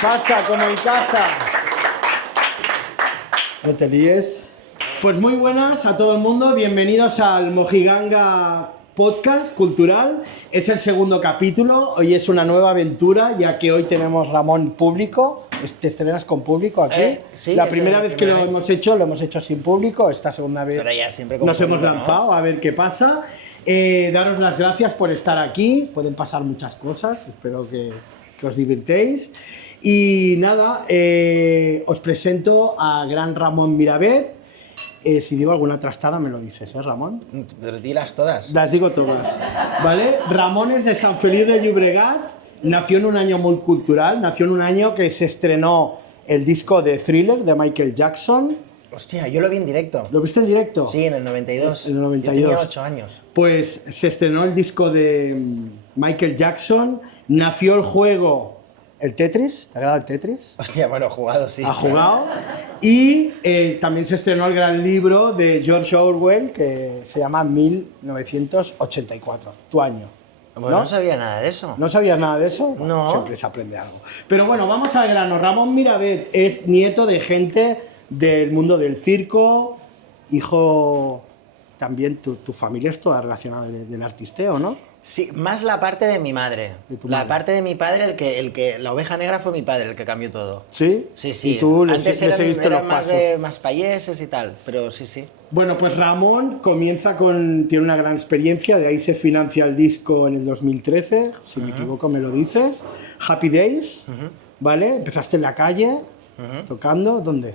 casa, como en casa. No te líes. Pues muy buenas a todo el mundo, bienvenidos al Mojiganga Podcast Cultural. Es el segundo capítulo, hoy es una nueva aventura, ya que hoy tenemos Ramón público. ¿Te estrenas con público aquí? Sí, la primera vez que lo hemos hecho sin público, esta segunda vez pero ya siempre con nos público, hemos lanzado, ¿no? A ver qué pasa. Daros las gracias por estar aquí, pueden pasar muchas cosas, espero que os divirtéis. Y nada, os presento a gran Ramón Miravet. Si digo alguna trastada me lo dices, ¿eh, Ramón? Pero dilas todas. Las digo todas, ¿vale? Ramón es de San Feliu de Llobregat, nació en un año muy cultural, nació en un año que se estrenó el disco de Thriller de Michael Jackson. Hostia, yo lo vi en directo. ¿Lo viste en directo? Sí, en el 92. En el 92. Yo tenía 8 años. Pues se estrenó el disco de Michael Jackson, nació el juego, el Tetris, ¿te agrada el Tetris? Hostia, bueno, jugado, sí. Ha jugado. Y también se estrenó el gran libro de George Orwell que se llama 1984, tu año. Bueno, no sabía nada de eso. ¿No sabías nada de eso? Bueno, no. Siempre se aprende algo. Pero bueno, vamos al grano. Ramón Miravet es nieto de gente del mundo del circo, hijo... También tu familia es toda relacionada del artisteo, ¿no? Sí, más la parte de mi madre. La parte de mi padre, la oveja negra fue mi padre el que cambió todo. ¿Sí? Sí, sí. Y tú antes le seguiste los más pasos. más payeses y tal, pero sí, sí. Bueno, pues Ramón tiene una gran experiencia, de ahí se financia el disco en el 2013, si me equivoco me lo dices. Happy Days, ¿vale? Empezaste en la calle, tocando, ¿dónde?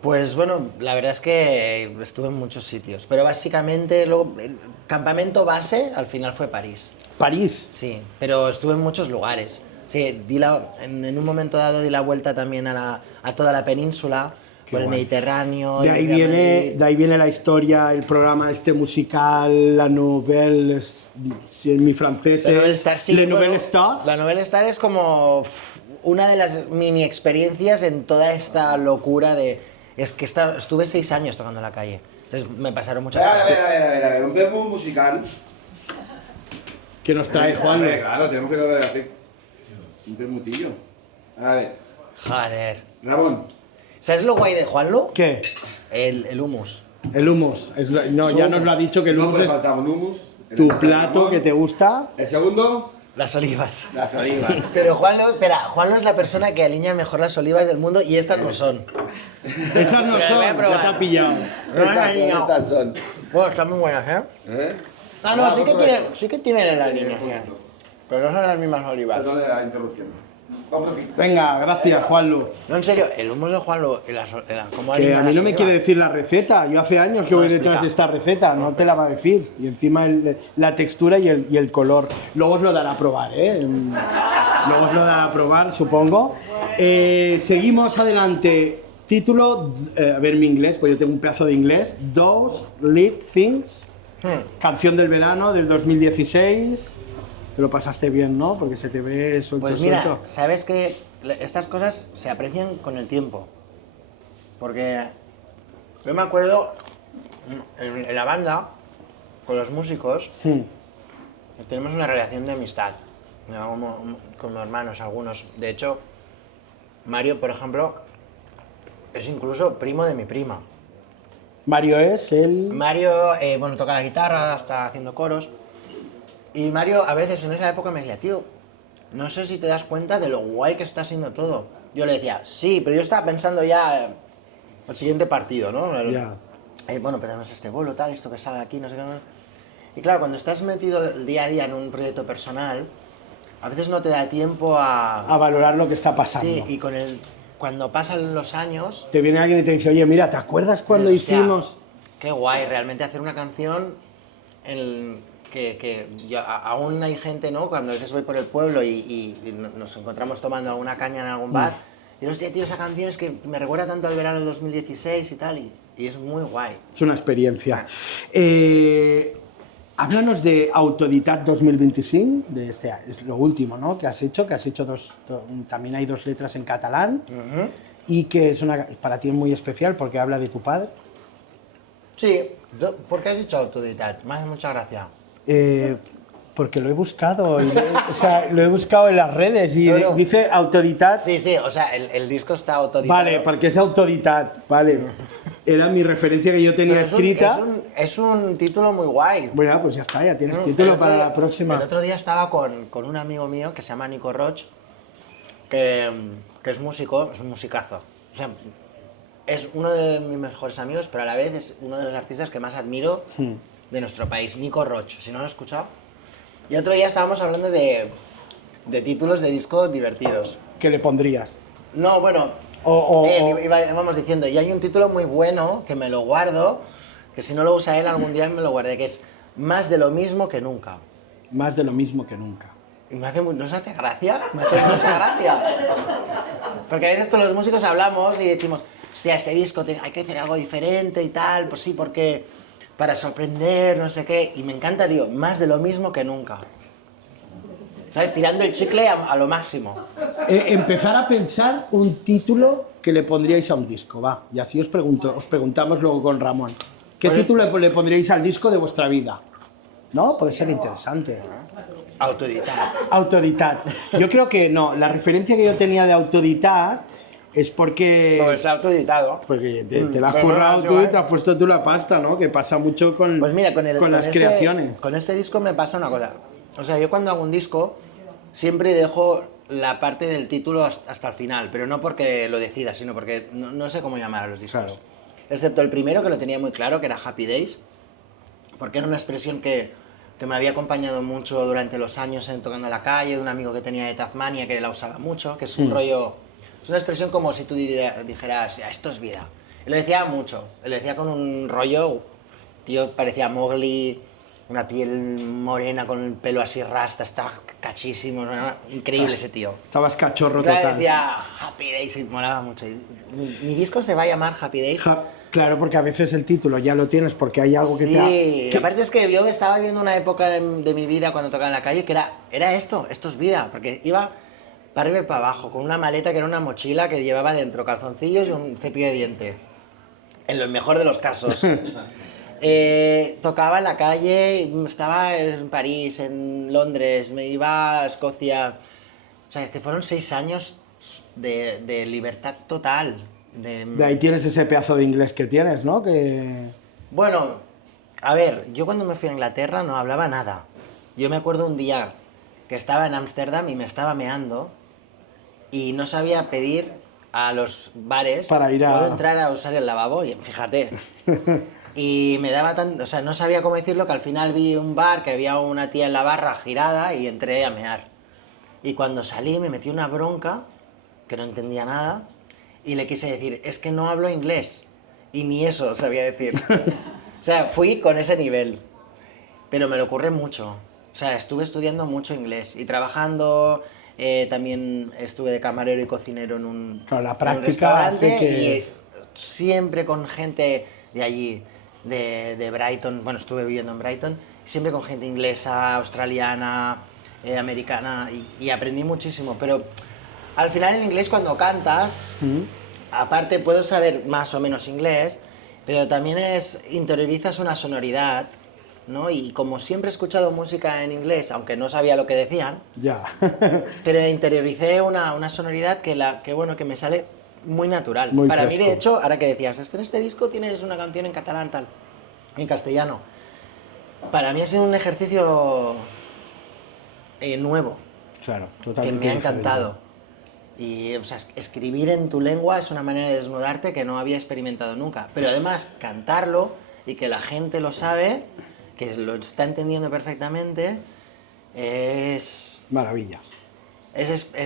Pues bueno, la verdad es que estuve en muchos sitios, pero básicamente luego, el campamento base al final fue París. ¿París? Sí, pero estuve en muchos lugares. Sí, en un momento dado di la vuelta también a toda la península, por el Mediterráneo. De ahí viene la historia, el programa musical, la Nouvelle, si en mi francés La Nouvelle Star, sí. La Nouvelle Star. La Nouvelle Star es como una de las mini experiencias en toda esta locura de... Es que estuve 6 años tocando en la calle, entonces me pasaron muchas cosas. A ver, un verbo musical. ¿Qué nos trae, Juan? Claro, tenemos que hacer un permutillo. A ver. Joder. Ramón. ¿Sabes lo guay de Juanlo? ¿Qué? El hummus. El hummus. Ya nos lo ha dicho que el hummus es faltaba un hummus. tu plato que te gusta. El segundo, Las olivas. las olivas. Pero Juanlo es la persona que alinea mejor las olivas del mundo y estas no son. Esas no Pero son, voy a ya probar. te ha pillado. Estas son. Bueno, están muy buenas, ¿eh? ¿Eh? Ah, no, sí que tienen la alineación. Pero no son las mismas olivas. Perdón de la interrupción. Vamos a fin. Venga, gracias, Juanlu. No, en serio, el hummus de Juanlo, ¿cómo Que alinea a mí las no me olivas? quiere decir la receta. Yo hace años que voy No, detrás explica. de esta receta, no te la va a decir. Y encima la textura y el color. Luego os lo dará a probar, ¿eh? Luego os lo dará a probar, supongo. Seguimos adelante. Título, a ver mi inglés, pues yo tengo un pedazo de inglés. Those Little Things. Canción del verano del 2016. Te lo pasaste bien, ¿no? Porque se te ve suelto, Pues mira, suelto. sabes que estas cosas se aprecian con el tiempo. Porque yo me acuerdo en la banda, con los músicos, tenemos una relación de amistad. Con mis hermanos, algunos. De hecho, Mario, por ejemplo, es incluso primo de mi prima. Mario es el... Mario, bueno, toca la guitarra, está haciendo coros. Y Mario a veces en esa época me decía, tío, no sé si te das cuenta de lo guay que está siendo todo. Yo le decía, sí, pero yo estaba pensando ya el siguiente partido, ¿no? Ya. Bueno, tenemos este vuelo, tal, esto que sale aquí, no sé qué. Y claro, cuando estás metido el día a día en un proyecto personal, a veces no te da tiempo A valorar lo que está pasando. Sí, y cuando pasan los años... Te viene alguien y te dice, oye, mira, ¿te acuerdas cuando hostia, hicimos...? Qué guay, realmente hacer una canción que aún hay gente, ¿no? Cuando a veces voy por el pueblo y nos encontramos tomando alguna caña en algún bar, y hostia, tío, esa canción es que me recuerda tanto al verano del 2016 y tal, y es muy guay. Es una experiencia. Háblanos de Autoditat 2025, es lo último, ¿no? Que has hecho también hay 2 letras en catalán, y que para ti es muy especial porque habla de tu padre. Sí, ¿por qué has dicho autodidacta? Me hace mucha gracia. Porque lo he buscado, o sea, lo he buscado en las redes y No. dice autoditat. Sí, sí, o sea, el disco está autoeditado. Vale, porque es autoditat, vale. Era mi referencia que yo tenía Pero escrita. es un título muy guay. Bueno, pues ya está, ya tienes El título otro para día- la próxima. El otro día estaba con un amigo mío que se llama Nico Roch, que es músico, es un musicazo. O sea, es uno de mis mejores amigos, pero a la vez es uno de los artistas que más admiro de nuestro país, Nico Roch, si no lo has escuchado. Y otro día estábamos hablando de títulos de discos divertidos. ¿Qué le pondrías? No, bueno, O- íbamos diciendo, y hay un título muy bueno que me lo guardo, que si no lo usa él algún día me lo guardé, que es Más de lo mismo que nunca. Más de lo mismo que nunca. Y ¿no se hace gracia? Me hace mucha gracia. Porque a veces con los músicos hablamos y decimos, hostia, este disco hay que hacer algo diferente y tal, pues sí, porque para sorprender, no sé qué. Y me encanta, digo, más de lo mismo que nunca. ¿Sabes? Tirando el chicle a lo máximo. Empezar a pensar un título que le pondríais a un disco, va. Y así os preguntamos luego con Ramón. ¿Qué Pues- título le pondríais al disco de vuestra vida? ¿No? Puede ser interesante. Autoeditar. Autoditat. Yo creo que no. La referencia que yo tenía de autoditat es porque... Porque está autoeditado. Porque te la has Pero currado no, tú y igual. te has puesto tú la pasta, ¿no? Que pasa mucho con, Pues mira, con las este- creaciones. Con este disco me pasa una cosa. O sea, yo cuando hago un disco siempre dejo la parte del título hasta el final, pero no porque lo decida, sino porque no sé cómo llamar a los discos. Claro. Excepto el primero, que lo tenía muy claro, que era Happy Days, porque era una expresión que me había acompañado mucho durante los años en tocando en la calle, de un amigo que tenía de Tasmania que la usaba mucho, que es un rollo... Es una expresión como si tú dijeras, esto es vida. Y lo decía mucho, lo decía con un rollo, tío, parecía Mowgli, una piel morena con el pelo así rasta, estaba cachísimo, ¿no? Increíble ese tío. Estabas cachorro Claro, total. decía Happy Days y molaba mucho. Y mi disco se va a llamar Happy Days. Claro, porque a veces el título ya lo tienes porque hay algo que Sí, te ha... que- aparte es que yo estaba viviendo una época de mi vida cuando tocaba en la calle que era esto es vida, porque iba para arriba y para abajo con una maleta que era una mochila que llevaba dentro calzoncillos y un cepillo de diente, en lo mejor de los casos. Tocaba en la calle, estaba en París, en Londres, me iba a Escocia, o sea, que fueron 6 años de libertad total. De ahí tienes ese pedazo de inglés que tienes, ¿no? Que... Bueno, a ver, yo cuando me fui a Inglaterra no hablaba nada. Yo me acuerdo un día que estaba en Ámsterdam y me estaba meando y no sabía pedir a los bares Para ir a- ¿puedo entrar a usar el lavabo? Y fíjate. Y me daba tan... O sea, no sabía cómo decirlo que al final vi un bar que había una tía en la barra girada y entré a mear. Y cuando salí me metí una bronca, que no entendía nada, y le quise decir, es que no hablo inglés. Y ni eso sabía decir. O sea, fui con ese nivel. Pero me lo ocurre mucho. O sea, estuve estudiando mucho inglés y trabajando. También estuve de camarero y cocinero en un, Claro, la en un práctica hace restaurante que- y siempre con gente de allí, de Brighton. Bueno, estuve viviendo en Brighton. Siempre con gente inglesa, australiana, americana y aprendí muchísimo. Pero al final en inglés cuando cantas, aparte puedo saber más o menos inglés, pero también interiorizas una sonoridad, ¿no? Y como siempre he escuchado música en inglés, aunque no sabía lo que decían, Ya. pero interioricé una sonoridad que bueno, que me sale muy natural. Muy Para mí, fresco. de hecho, ahora que decías, en este disco tienes una canción en catalán tal, en castellano. Para mí ha sido un ejercicio nuevo, Claro, que totalmente me ha diferente. encantado. Y, o sea, escribir en tu lengua es una manera de desnudarte que no había experimentado nunca. Pero además, cantarlo y que la gente lo sabe, que lo está entendiendo perfectamente, es Maravilla.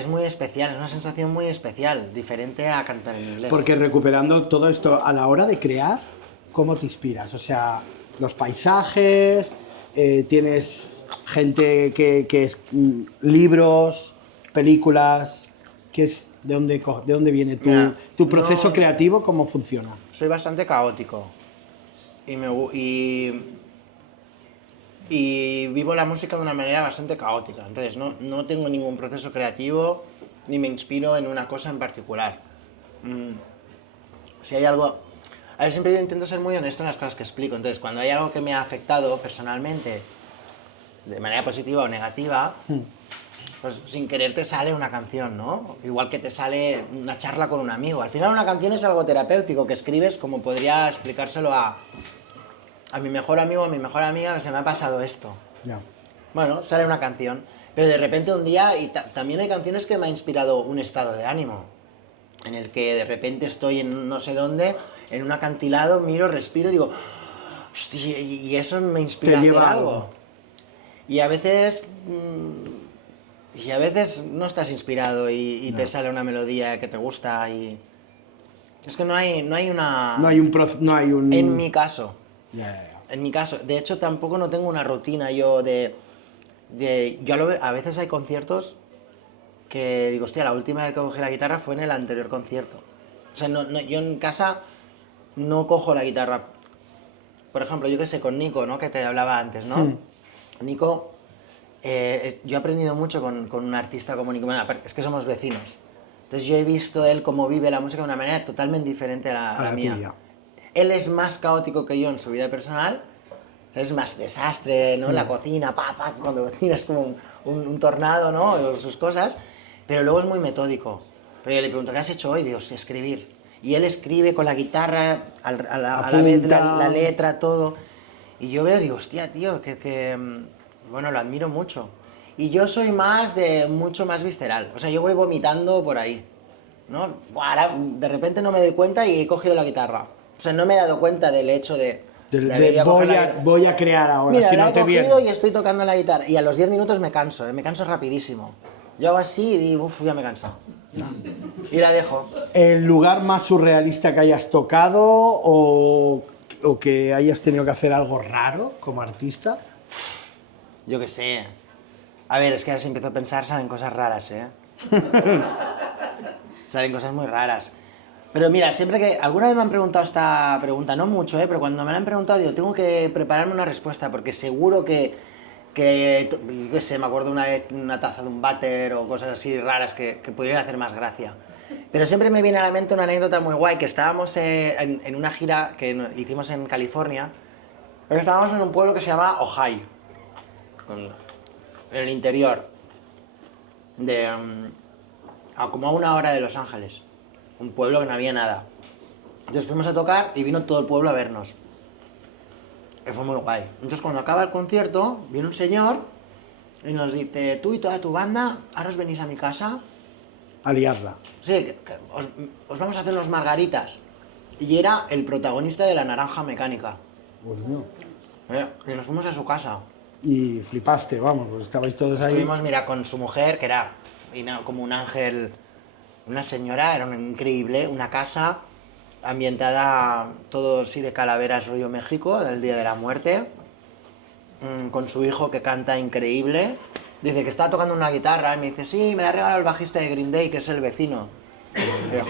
muy especial, es una sensación muy especial, diferente a cantar en inglés. Porque recuperando todo esto, a la hora de crear, ¿cómo te inspiras? O sea, los paisajes, tienes gente que es libros, películas, ¿de dónde viene Mira, tu proceso no- creativo? ¿Cómo funciona? Soy bastante caótico y vivo la música de una manera bastante caótica. Entonces no tengo ningún proceso creativo ni me inspiro en una cosa en particular. Si hay algo... A ver, siempre yo intento ser muy honesto en las cosas que explico. Entonces, cuando hay algo que me ha afectado personalmente de manera positiva o negativa, pues sin querer te sale una canción, ¿no? Igual que te sale una charla con un amigo. Al final una canción es algo terapéutico que escribes como podría explicárselo a mi mejor amigo, a mi mejor amiga, que se me ha pasado esto. Ya. Bueno, sale una canción, pero de repente un día, y también hay canciones que me ha inspirado un estado de ánimo, en el que de repente estoy en no sé dónde, en un acantilado, miro, respiro y digo, hostia, y eso me inspira a hacer lleva algo. algo. Y a veces no estás inspirado y te sale una melodía que te gusta y... Es que no hay una... No hay un... En mi caso. Ya. En mi caso. De hecho, tampoco no tengo una rutina yo a veces hay conciertos que digo, hostia, la última vez que cogí la guitarra fue en el anterior concierto. O sea, yo en casa no cojo la guitarra. Por ejemplo, yo que sé, con Nico, ¿no? Que te hablaba antes, ¿no? Nico, yo he aprendido mucho con un artista como Nico. Bueno, es que somos vecinos. Entonces yo he visto él cómo vive la música de una manera totalmente diferente a la mía. Tuya. Él es más caótico que yo en su vida personal. Es más desastre, ¿no? La cocina, cuando cocina es como un tornado, ¿no? Sus cosas. Pero luego es muy metódico. Pero yo le pregunto, ¿qué has hecho hoy? Digo, sí, escribir. Y él escribe con la guitarra, a la vez la letra, todo. Y yo veo, digo, hostia, tío, bueno, lo admiro mucho. Y yo soy mucho más visceral. O sea, yo voy vomitando por ahí, ¿no? Ahora, de repente no me doy cuenta y he cogido la guitarra. O sea, no me he dado cuenta del hecho de voy a crear ahora, mira, si la no he te cogido viene. y estoy tocando la guitarra. Y a los 10 minutos me canso rapidísimo. Yo hago así y digo, uff, ya me he cansado. Y la dejo. ¿El lugar más surrealista que hayas tocado o que hayas tenido que hacer algo raro como artista? Yo qué sé. A ver, es que ahora si empiezo a pensar salen cosas raras, ¿eh? Salen cosas muy raras. Pero mira, siempre que... Alguna vez me han preguntado esta pregunta, no mucho, pero cuando me la han preguntado digo, tengo que prepararme una respuesta porque seguro yo qué sé, me acuerdo una vez una taza de un váter o cosas así raras que pudieran hacer más gracia. Pero siempre me viene a la mente una anécdota muy guay, que estábamos en una gira que hicimos en California, pero estábamos en un pueblo que se llama Ojai, en el interior, como a 1 hora de Los Ángeles. Un pueblo que no había nada. Entonces fuimos a tocar y vino todo el pueblo a vernos. Y fue muy guay. Entonces cuando acaba el concierto, viene un señor y nos dice, tú y toda tu banda, ahora os venís a mi casa. A liarla. Sí, que os vamos a hacer unos margaritas. Y era el protagonista de La Naranja Mecánica. Pues no. Y nos fuimos a su casa. Y flipaste, vamos, pues estabais todos ahí. Estuvimos, mira, con su mujer, que era como un ángel, una señora, era increíble, una casa ambientada todo así de calaveras rollo México, del Día de la Muerte, con su hijo que canta increíble. Dice que está tocando una guitarra y me dice, sí, me la ha regalado el bajista de Green Day, que es el vecino.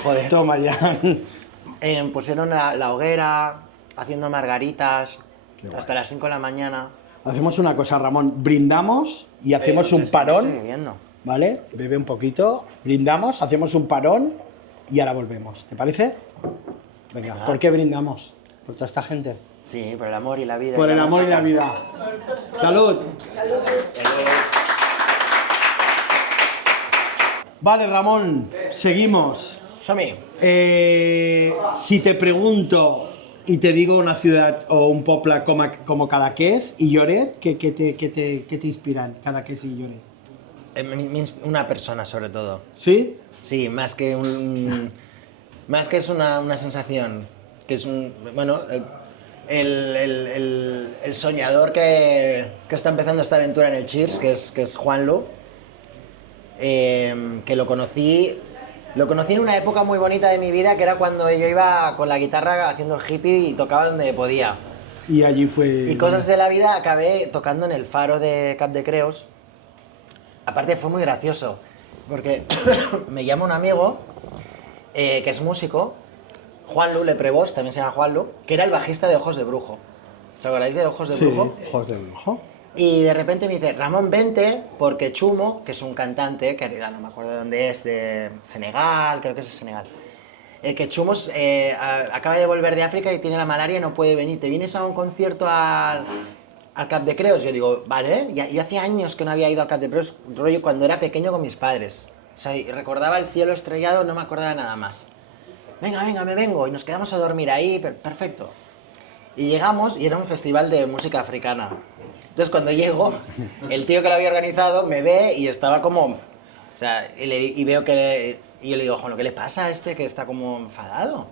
Joder. Toma ya. Pusieron la hoguera, haciendo margaritas, hasta las 5 de la mañana. Hacemos una cosa, Ramón, brindamos y hacemos un parón, Estoy viendo. ¿vale? Bebe un poquito, brindamos, hacemos un parón y ahora volvemos. ¿Te parece? Venga, ¿por qué brindamos? ¿Por toda esta gente? Sí, por el amor y la vida. Por el amor y la vida. ¡Salud! Vale, Ramon, seguimos. Som-hi. Si te pregunto y te digo una ciudad o un poble como Cadaqués y Lloret, ¿qué te inspiran Cadaqués y Lloret? Una persona, sobre todo. ¿Sí? Sí, más que es una sensación. Que es bueno, el soñador que está empezando esta aventura en el Cheers, que es Juanlu, que lo conocí en una época muy bonita de mi vida, que era cuando yo iba con la guitarra haciendo el hippie y tocaba donde podía. Y allí fue... Y cosas de la vida acabé tocando en el faro de Cap de Creus. Aparte fue muy gracioso, porque me llama un amigo que es músico, Juanlu Leprevos, también se llama Juanlu, que era el bajista de Ojos de Brujo. ¿Os acordáis de Ojos de Brujo? Sí, Ojos de Brujo. Y de repente me dice, Ramón, vente, porque Chumo, que es un cantante, que no me acuerdo de dónde es, de Senegal, creo que es de Senegal, que Chumo acaba de volver de África y tiene la malaria y no puede venir. ¿Te vienes a un concierto al Cap de Creus. Yo digo, vale, yo hacía años que no había ido al Cap de Creus, rollo cuando era pequeño con mis padres. O sea, y recordaba el cielo estrellado, no me acordaba de nada más. Venga, me vengo, y nos quedamos a dormir ahí, perfecto. Y llegamos, y era un festival de música africana. Entonces, cuando llego, el tío que lo había organizado me ve y estaba como... O sea, y veo que... Y yo le digo, Juan, ¿qué le pasa a este que está como enfadado?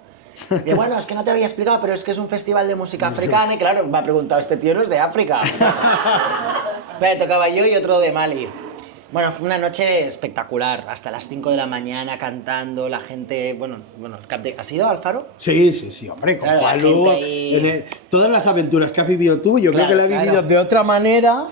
Y dice, bueno, es que no te había explicado, pero es que es un festival de música africana. Y claro, me ha preguntado, este tío no es de África. Pero tocaba yo y otro de Mali. Bueno, fue una noche espectacular, hasta las 5 de la mañana cantando, la gente, bueno, ¿has ido al Faro? Sí, hombre, con Claro, la Juanlu, gente ahí- todas las aventuras que has vivido tú, yo creo que Claro, la he vivido claro. de otra manera,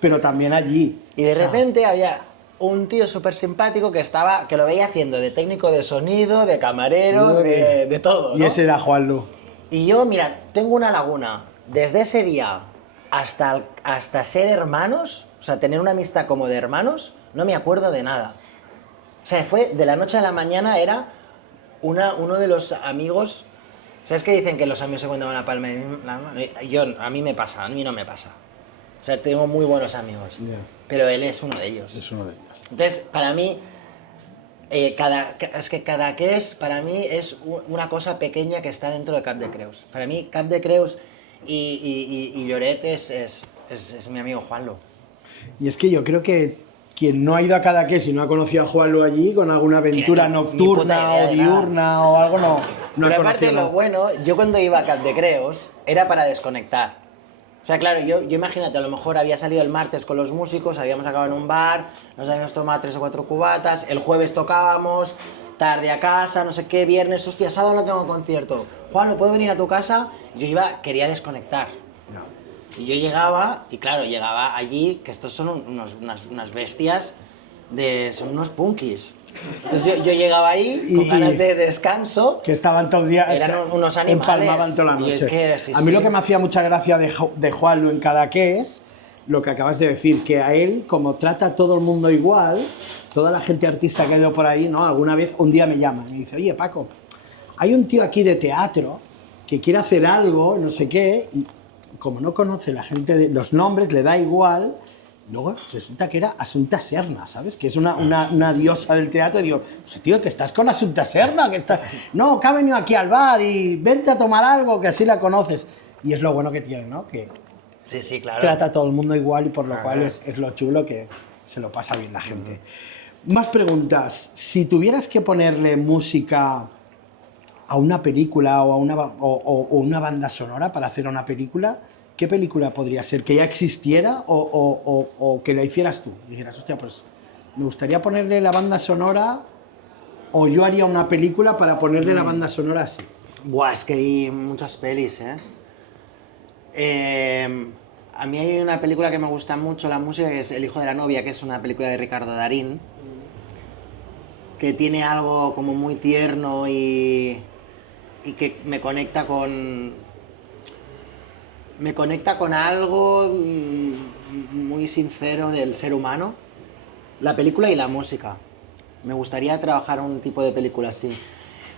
pero también allí. Y de O sea, repente había un tío súper simpático que lo veía haciendo de técnico de sonido, de camarero, de todo, Y ¿no? ese era Juanlu. Y yo, mira, tengo una laguna. Desde ese día hasta ser hermanos, o sea, tener una amistad como de hermanos, no me acuerdo de nada. O sea, fue de la noche a la mañana, era uno de los amigos... ¿Sabes qué dicen que los amigos se cuentan una palma? A mí me pasa, a mí no me pasa. O sea, tengo muy buenos amigos, Ya. pero él es uno de ellos. Es uno de ellos. Entonces, para mí, cada que es, para mí es una cosa pequeña que está dentro de Cap de Creus. Para mí, Cap de Creus y Lloret es mi amigo Juanlo. Y es que yo creo que quien no ha ido a Cadaqués y no ha conocido a Juanlu allí, con alguna aventura Ni nocturna puta idea o de nada. diurna o algo, no Pero ha aparte, conocido lo nada. bueno, yo cuando iba a Cap de Creus era para desconectar. O sea, claro, yo imagínate, a lo mejor había salido el martes con los músicos, habíamos acabado en un bar, nos habíamos tomado 3 o 4 cubatas, el jueves tocábamos, tarde a casa, no sé qué, viernes, hostia, sábado no tengo concierto. Juan, ¿no puedo venir a tu casa? Yo quería desconectar. Y yo llegaba, y claro, llegaba allí, que estos son unas bestias, son unos punkis. Entonces yo llegaba ahí con ganas de descanso. Que estaban todo el día... Eran unos animales. Empalmaban toda la Y noche. es que, sí, a mí sí. lo que me hacía mucha gracia de Juanlu en Cadaqués, lo que acabas de decir, que a él, como trata a todo el mundo igual, toda la gente artista que ha ido por ahí, ¿no? Alguna vez, un día me llaman y me dice, oye, Paco, hay un tío aquí de teatro que quiere hacer algo, no sé qué, y como no conoce la gente de los nombres, le da igual. Luego resulta que era Asunta Serna, ¿sabes? Que es una diosa del teatro. Y digo, pues, tío, que estás con Asunta Serna, que está... No, que ha venido aquí al bar y vente a tomar algo, que así la conoces. Y es lo bueno que tiene, ¿no? Que Sí, sí, claro. trata a todo el mundo igual y por lo cual es lo chulo que se lo pasa bien la gente. Más preguntas. Si tuvieras que ponerle música a una película o a una banda sonora para hacer una película, ¿qué película podría ser? ¿Que ya existiera o que la hicieras tú? Y dijeras, hostia, pues me gustaría ponerle la banda sonora o yo haría una película para ponerle la banda sonora así. Buah, es que hay muchas pelis, ¿eh? A mí hay una película que me gusta mucho la música, que es El hijo de la novia, que es una película de Ricardo Darín, que tiene algo como muy tierno y que me conecta con algo muy sincero del ser humano. La película y la música. Me gustaría trabajar un tipo de película así.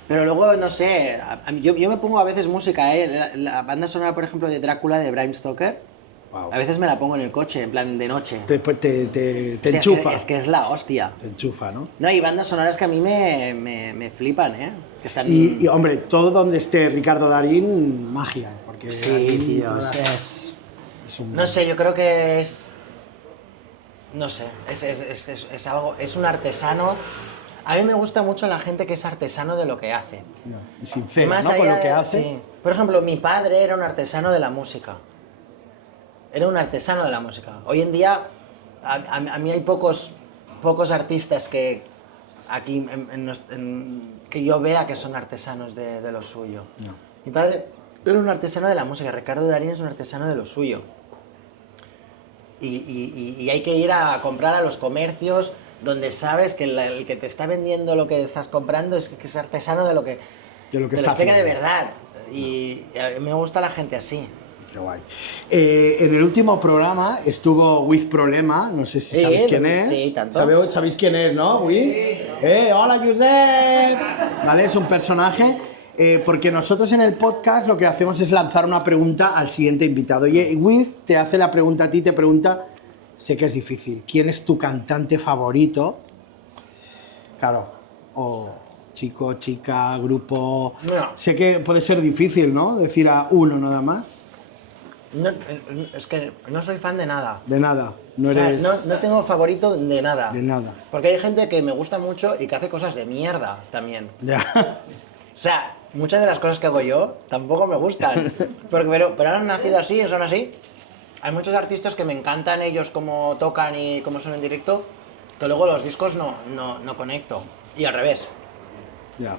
Pero luego, no sé, yo me pongo a veces música, ¿eh? La banda sonora, por ejemplo, de Drácula de Bram Stoker, Wow. a veces me la pongo en el coche, en plan de noche. Te O sea, enchufa. Es que es la hostia. Te enchufa, ¿no? No, y bandas sonoras que a mí me flipan, ¿eh? Que están... Y, hombre, todo donde esté Ricardo Darín, magia. Porque Sí, Darín, tío, toda- es un... No sé, yo creo que es... No sé, es algo... Es un artesano... A mí me gusta mucho la gente que es artesano de lo que hace. Y sincero, Más ¿no? Con allá lo que de- hace. sí. Por ejemplo, mi padre era un artesano de la música. Era un artesano de la música. Hoy en día, a mí hay pocos artistas que aquí que yo vea que son artesanos de lo suyo. No. Mi padre era un artesano de la música. Ricardo Darín es un artesano de lo suyo. Y hay que ir a comprar a los comercios donde sabes que el que te está vendiendo lo que estás comprando es que es artesano de lo que De lo que te está lo explica de haciendo. verdad. Y a mí me gusta la gente así. Qué guay. En el último programa estuvo With Problema, no sé si Sí, sabéis quién es. sí, tanto. ¿Sabéis quién es, no? With. Hola, Josep. Vale, es un personaje. Porque nosotros en el podcast lo que hacemos es lanzar una pregunta al siguiente invitado. Y With te hace la pregunta a ti, te pregunta, sé que es difícil, ¿quién es tu cantante favorito? Claro, o chico, chica, grupo... No. Sé que puede ser difícil, ¿no? Decir a uno nada más. No, es que no soy fan de nada. De nada, no O sea, eres... no tengo favorito de nada. De nada. Porque hay gente que me gusta mucho y que hace cosas de mierda también. Ya. O sea, muchas de las cosas que hago yo tampoco me gustan. Pero han nacido así, son así. Hay muchos artistas que me encantan ellos cómo tocan y cómo son en directo, que luego los discos no conecto. Y al revés. Ya.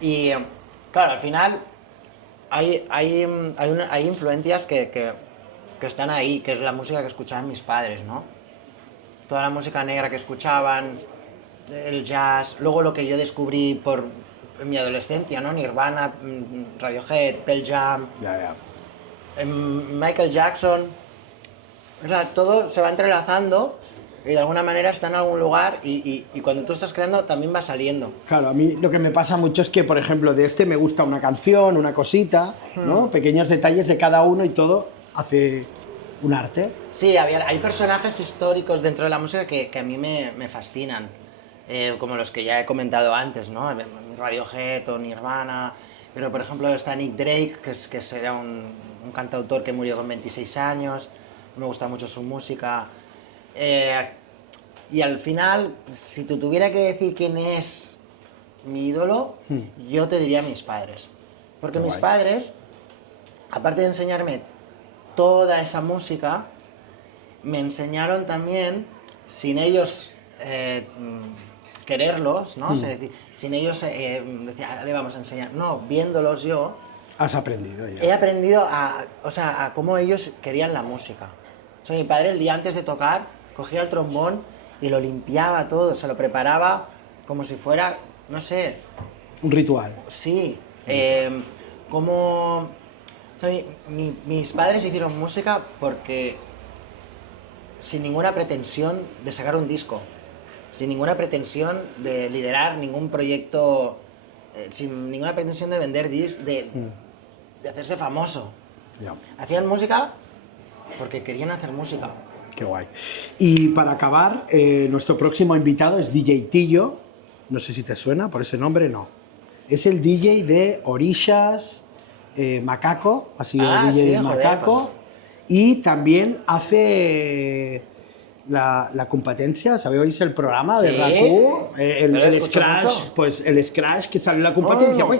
Y claro, al final hay influencias que están ahí, que es la música que escuchaban mis padres, ¿no? Toda la música negra que escuchaban, el jazz, luego lo que yo descubrí por mi adolescencia, ¿no? Nirvana, Radiohead, Pearl Jam, Ya. Michael Jackson. O sea, todo se va entrelazando y de alguna manera está en algún lugar y cuando tú estás creando también va saliendo. Claro, a mí lo que me pasa mucho es que, por ejemplo, de este me gusta una canción, una cosita, ¿no? Pequeños detalles de cada uno y todo hace un arte. Sí, hay personajes históricos dentro de la música que a mí me fascinan, como los que ya he comentado antes, ¿no? Radiohead o Nirvana, pero por ejemplo está Nick Drake, que era un cantautor que murió con 26 años, me gusta mucho su música. Y al final, si te tuviera que decir quién es mi ídolo, yo te diría mis padres. Porque mis padres, aparte de enseñarme toda esa música, me enseñaron también, sin ellos quererlos, ¿no? O sea, sin ellos decir, le vamos a enseñar. No, viéndolos yo, Has aprendido ya. he aprendido a cómo ellos querían la música. O sea, mi padre el día antes de tocar cogía el trombón y lo limpiaba todo, se lo preparaba como si fuera, no sé, Un ritual. sí, como... O sea, mis padres hicieron música porque sin ninguna pretensión de sacar un disco, sin ninguna pretensión de liderar ningún proyecto, sin ninguna pretensión de vender discos, de hacerse famoso. Ya. Hacían música porque querían hacer música. Qué guay. Y para acabar, nuestro próximo invitado es DJ Tillo. No sé si te suena por ese nombre, no. Es el DJ de Orishas, Macaco, ha sido DJ sí, de joder, Macaco. pues. Y también hace la competencia, ¿sabéis el programa de Sí, RACU? yo lo El escucho Scratch, mucho. pues el Scratch que sale en la competencia. Oh.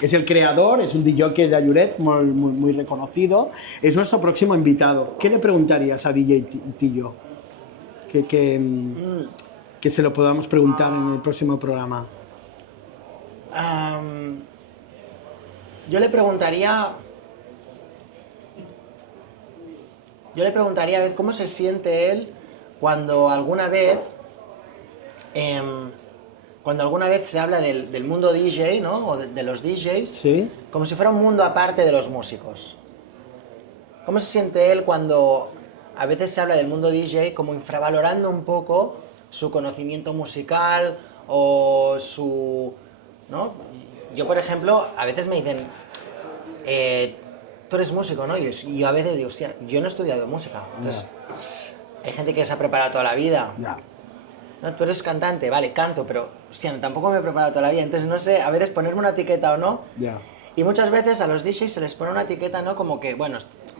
Es el creador, es un DJ de Ayuret muy reconocido. Es nuestro próximo invitado. ¿Qué le preguntarías a DJ Tillo? Que se lo podamos preguntar en el próximo programa. Yo le preguntaría a ver cómo se siente él cuando alguna vez se habla del mundo DJ, ¿no? O de los DJs, ¿Sí? como si fuera un mundo aparte de los músicos. ¿Cómo se siente él cuando a veces se habla del mundo DJ como infravalorando un poco su conocimiento musical o su... ¿no? Yo, por ejemplo, a veces me dicen, tú eres músico, ¿no? Y yo a veces digo, hostia, yo no he estudiado música. Entonces, hay gente que se ha preparado toda la vida. Ya. No, tú eres cantante, vale, canto, pero, hostia, tampoco me he preparado toda la vida. Entonces, no sé, a veces ponerme una etiqueta o no. Ya. Y muchas veces a los DJs se les pone una etiqueta, ¿no? Como que, bueno,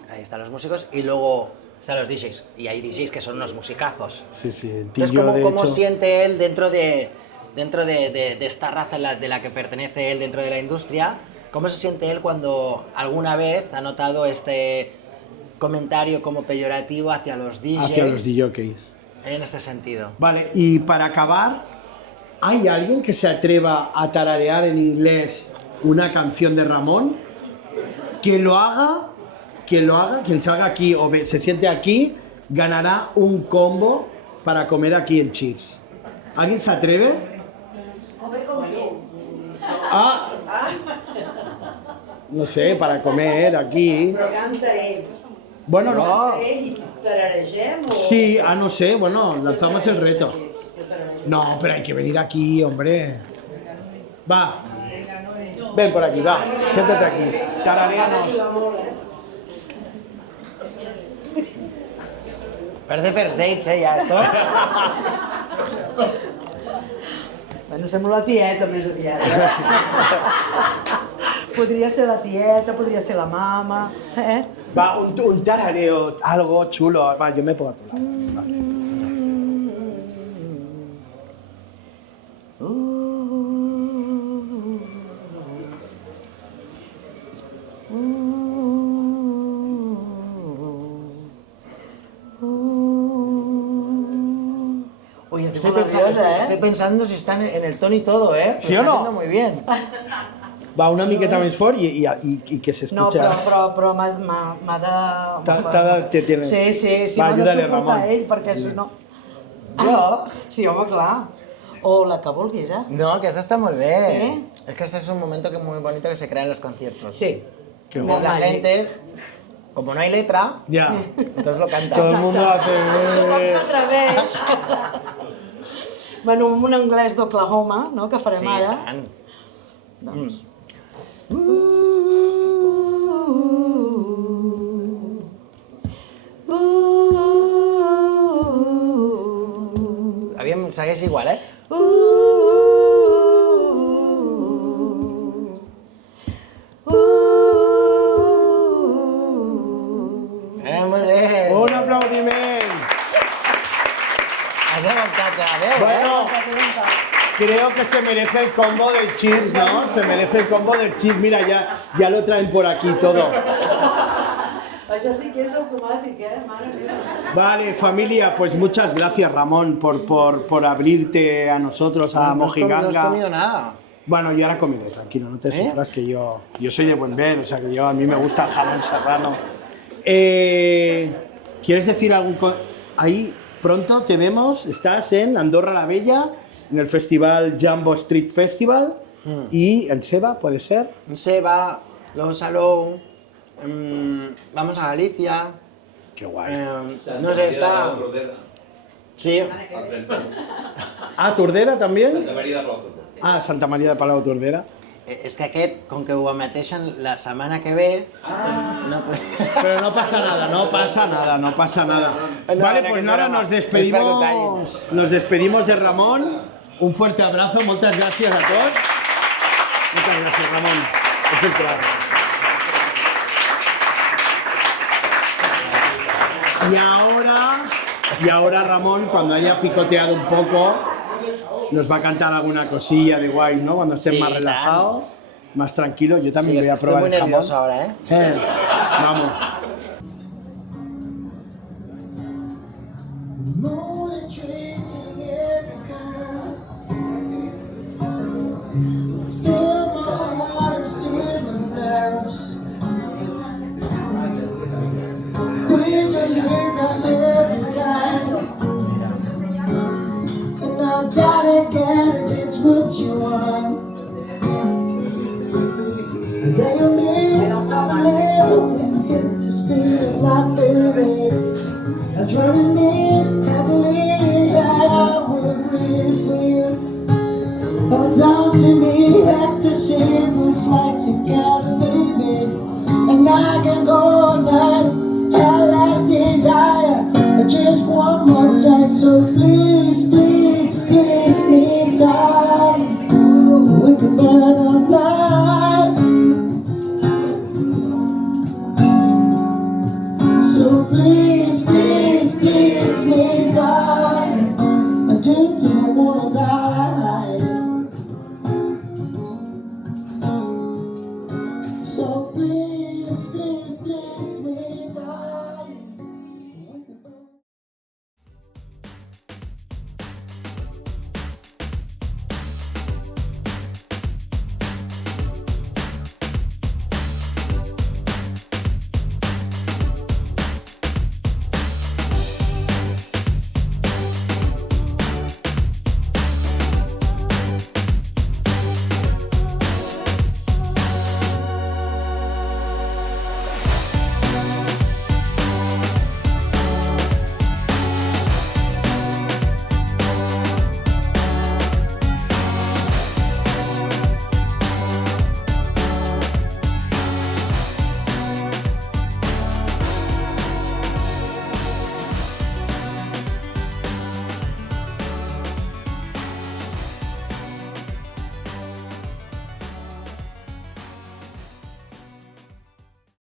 ahí están los músicos y luego están los DJs. Y hay DJs que son unos musicazos. Sí, sí. El Entonces, Tillo, de ¿cómo hecho, siente él dentro de esta raza de la que pertenece él dentro de la industria? ¿Cómo se siente él cuando alguna vez ha notado este comentario como peyorativo hacia los DJs? hacia los DJs. En este sentido. Vale, y para acabar, ¿hay alguien que se atreva a tararear en inglés una canción de Ramón? Quien lo haga, quien salga aquí o se siente aquí, ganará un combo para comer aquí en Cheers. ¿Alguien se atreve? Comer conmigo. Ah, no sé, para comer aquí. Però canta ell. Bueno, no. Canta ell i tararegem o... Sí, no sé, bueno, lanzamos el reto. Jo tararegem. No, pero hay que venir aquí, hombre. Va. Ven por aquí, va, siéntate aquí. Tarareanos. Parece first dates, ja, esto. Bueno, sembla la tieta més aviat. Podria ser la tieta, podria ser la mama, eh? Va, un tarareo, algo chulo. Va, yo me pongo a tu lado. Va. Uy, estoy Estoy muy nerviosa, estoy ¿eh? pensando si están en el tono y todo, ¿eh? ¿Sí Lo o está no? haciendo muy bien. Va, una miqueta més fort y que se No, escucha. però m'ha de... Te tiene. Sí, Va, m'ha de ayúdale, suportar Ramon. ell, perquè si no... Jo? Sí, home, clar. O la que vulguis, eh? No, que esta está muy bien. ¿Sí? Es que este es un momento muy bonito que se crea en los conciertos. Sí. Qué Entonces la guay. gente, como no hay letra, Ya. entonces lo canta. Todo el mundo hace. Tothom s'atreveix. Bueno, un anglès d'Oklahoma, no?, que farem Sí, ara. tant. Doncs... Aviam, segueix igual, eh? Molt bé. Un aplaudiment. Has aguantat la veu, Bueno, eh? creo que se merece el combo del chips, ¿no? Se merece el combo del chips. Mira, ya lo traen por aquí todo. Això sí que és automàtic, mare meva. Vale, familia, pues muchas gracias, Ramón, por abrirte a nosotros, a No has Mojiganga. comido nada. Bueno, yo ahora comeré, tranquilo, no te sufras, que yo soy de buen ver, o sea, que a mí me gusta el jamón serrano. ¿Quieres decir algún...? Ahí pronto te vemos, estás en Andorra la Bella, en el festival Jumbo Street Festival, y en Seba, ¿puede ser? Seba, luego Salou, vamos a Galicia. Qué guay. No sé, está... Sí, Ah, Tordera también? Ah, Santa María de Palau, Tordera. és que aquest, com que ho emeteixen la setmana que ve, no puede... Pero no pasa nada, no pasa nada, no pasa nada. No, Vale, no, pues que nada, será nos más. Espero nos despedimos de Ramón. Un fuerte abrazo, muchas gracias a todos. Muchas gracias, Ramón. Es un placer. Y ahora Ramón, cuando haya picoteado un poco, nos va a cantar alguna cosilla de guay, ¿no? Cuando estén Sí, más tan. relajados, más tranquilos. Yo también Sí, voy a estoy probar muy el jamón. nervioso ahora, ¿eh? Vamos. What you want? Then you mean I'm living and hit the speed of life, baby. I'm driving me happily, I will breathe for you. Hold on to me, ecstasy, we fly together, baby. And I can go all night, last desire. Just one more time, so please, please, please, me, darling. We can burn all night. So please, please, please, me, darling. I do till I wanna die. So please.